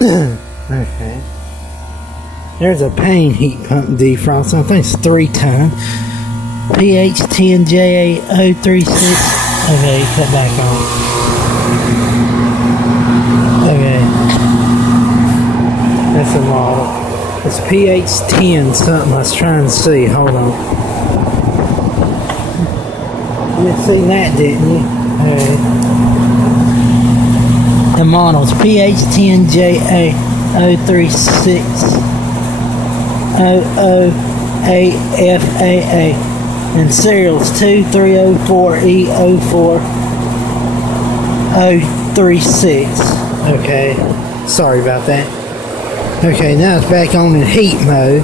Okay. There's a Payne heat pump defroster. I think it's 3-ton. PH10JA036. Okay, cut back on. Okay. That's a model. It's PH10 something. I was trying to see. Hold on. You seen that, didn't you? Alright. The model's PH10JA036 008FAA and serial's 2304E04036. Okay, sorry about that. Okay, now it's back on in heat mode.